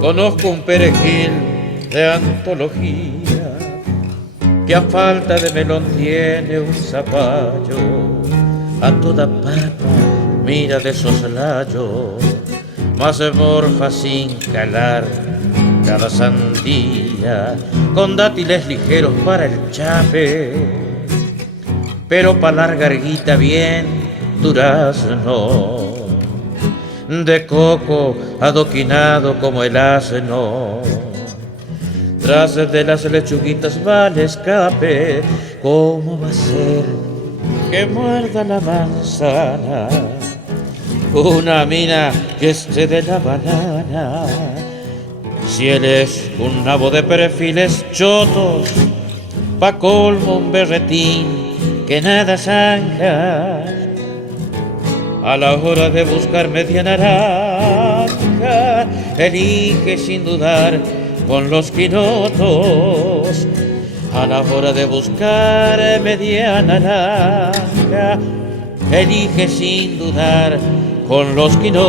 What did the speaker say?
Conozco un perejil de antología que a falta de melón tiene un zapallo, a toda papa mira de soslayo, más de morfa sin calar cada sandía, con dátiles ligeros para el chape, pero pa' la garguita bien durazno, de coco adoquinado como el asno. Tras de las lechuguitas va el escape, ¿cómo va a ser que muerda la manzana una mina que esté de la banana? Si él es un nabo de perfiles chotos, pa' colmo un berretín que nada zanja, a la hora de buscar media naranja, elige sin dudar con los quinotos. A la hora de buscar media naranja, elige sin dudar con los quinotos.